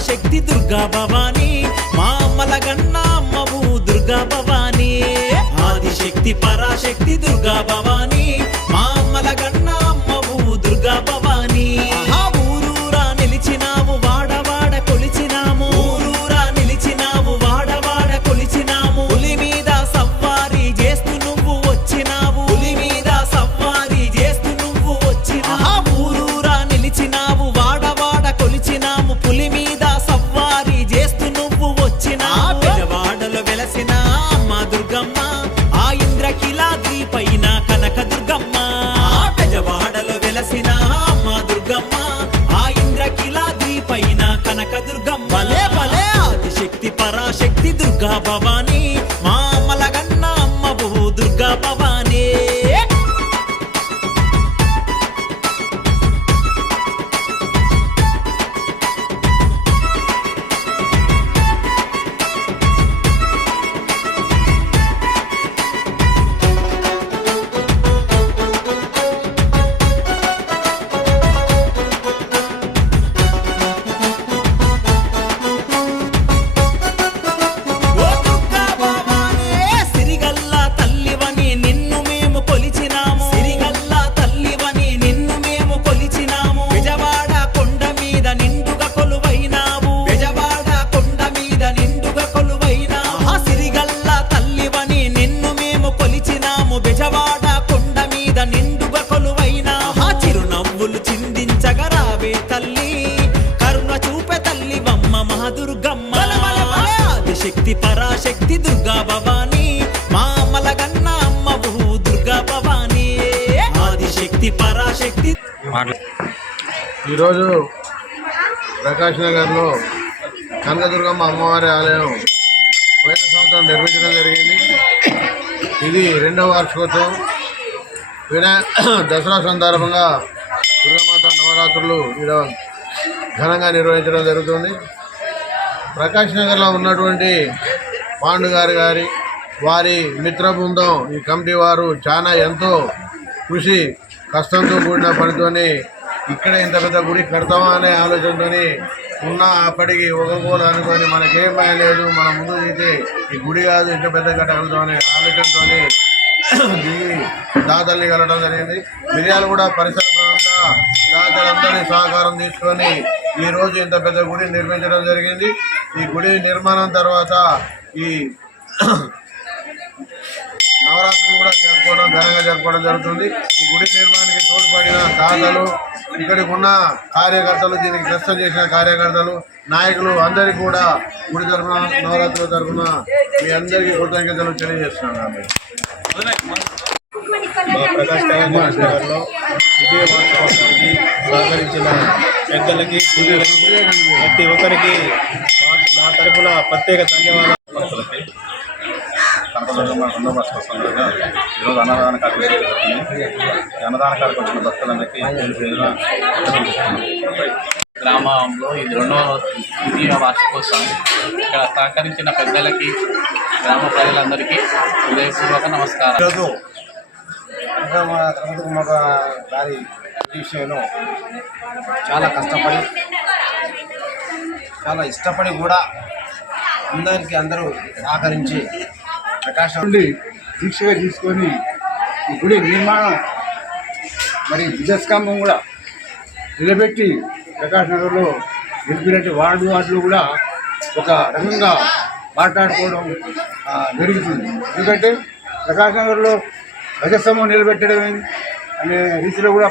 పరాశక్తి దుర్గా భవానీ, మా అమ్మల గన్న అమ్మవు దుర్గా భవానీ. ఆదిశక్తి పరాశక్తి దుర్గా భవానీ, మా అమ్మల గన్న అమ్మవు దుర్గా భవానీ. ఊరూరా నిలిచినావు వాడవాడ కొలిచినాము, ఊరూరా నిలిచినావు వాడవాడ కొలిచినాము. పులి మీద సవ్వారీ చేస్తూ నువ్వు వచ్చినావు, పులి మీద సవ్వారీ చేస్తూ నువ్వు వచ్చినావు. ఊరూరా నిలిచినావు వాడవాడ కొలిచినాము, పులి మీద సవ్వారీ చేస్తూ నువ్వు వచ్చినావు. పెదవాడలో వెలసిన అమ్మ దుర్గమ్మ, ఆ ఇంద్రకిలాద్రి పైన కనక దుర్గమ్మ. పెదవాడలో వెలసిన అమ్మ దుర్గమ్మ, ఆ ఇంద్రకిలాద్రి పైన కనక దుర్గమ్మ. భలే భలే ఆదిశక్తి పరాశక్తి దుర్గా భవానీ, మా అమ్మల గన్న అమ్మవు దుర్గా భవానీ. బెజవాడ కొండ మీద నిండుగా కొలువైనా, చిరునవ్వులు చిందించగరావే తల్లి, కరుణ చూపే తల్లి వమ్మ మహాదుర్గమ్మ. ఆదిశక్తి పరాశక్తి దుర్గా భవానీ, మా అమ్మల గన్న అమ్మవు దుర్గా భవానీ. ఆదిశక్తి పరాశక్తి. ఈరోజు ప్రకాష్ నగర్లో కనకదుర్గమ్మ అమ్మవారి ఆలయం పోయిన సంవత్సరం నిర్మించడం జరిగింది. ఇది 2వ వార్షికోత్సవం. దసరా సందర్భంగా దుర్గామాత నవరాత్రులు ఇలా ఘనంగా నిర్వహించడం జరుగుతుంది. ప్రకాష్ నగర్లో ఉన్నటువంటి పాండు గారి వారి మిత్ర బృందం, ఈ కమిటీ వారు చాలా ఎంతో కృషి కష్టంతో కూడిన పనితోని ఇక్కడ ఇంత పెద్ద గుడి కడతామా అనే ఆలోచనతోని ఉన్న అప్పటికి ఒకగోలు అనుకొని మనకేం భయం లేదు, మనం ముందు దిగితే ఈ గుడి కాదు ఇంత పెద్ద కట్టగలుగుతామనే ఆలోచనతో దిగి దాతల్ని కలవడం జరిగింది. మిర్యాలు కూడా పరిసర ప్రాంత దాతలందరినీ సహకారం తీసుకొని ఈరోజు ఇంత పెద్ద గుడి నిర్మించడం జరిగింది. ఈ గుడి నిర్మాణం తర్వాత ఈ నవరాత్రులు కూడా ఘనంగా జరుపుకోవడం జరుగుతుంది. ఈ గుడి నిర్మాణానికి తోడ్పడిన దాతలు, ఇక్కడికి ఉన్న కార్యకర్తలు, దీనికి కష్టం చేసిన కార్యకర్తలు, నాయకులు అందరికీ కూడా గుడి తరఫున నవరాత్రుల తరఫున మీ అందరికీ కృతజ్ఞతలు తెలియజేస్తున్నాను. ప్రకాష్ నగర్లో విజయ వార్షికోత్సవానికి సహకరించిన పెద్దలకి, ప్రతి ఒక్కరికి నా తరఫున ప్రత్యేక ధన్యవాదాలు. కనకదుర్గమ్మ 2వ వార్షికోత్సవంగా ఈరోజు అన్నదాన కార్యక్రమం జరిగింది. అన్నదాన కార్యక్రమం వచ్చిన భక్తులందరికీ గ్రామంలో ఇది 2వ ద్వితీయ వార్షికోత్సవం. ఇక్కడ సహకరించిన పెద్దలకి, గ్రామ ప్రజలందరికీ హృదయపూర్వక నమస్కారం. ఈరోజు కనకదుర్గమ్మ గారి విషయంలో చాలా కష్టపడి, చాలా ఇష్టపడి కూడా అందరూ సహకరించి ప్రకాశం నుండి దీక్షగా తీసుకొని ఈ గుడి నిర్మాణం మరి విజయస్కంభం కూడా నిలబెట్టి ప్రకాష్ నగర్లో నిలిపినట్టు వార్డులు కూడా ఒక రకంగా మాట్లాడుకోవడం జరుగుతుంది. ఎందుకంటే ప్రకాష్ నగర్లో ధ్వజస్తంభం నిలబెట్టడం అనే రీతిలో కూడా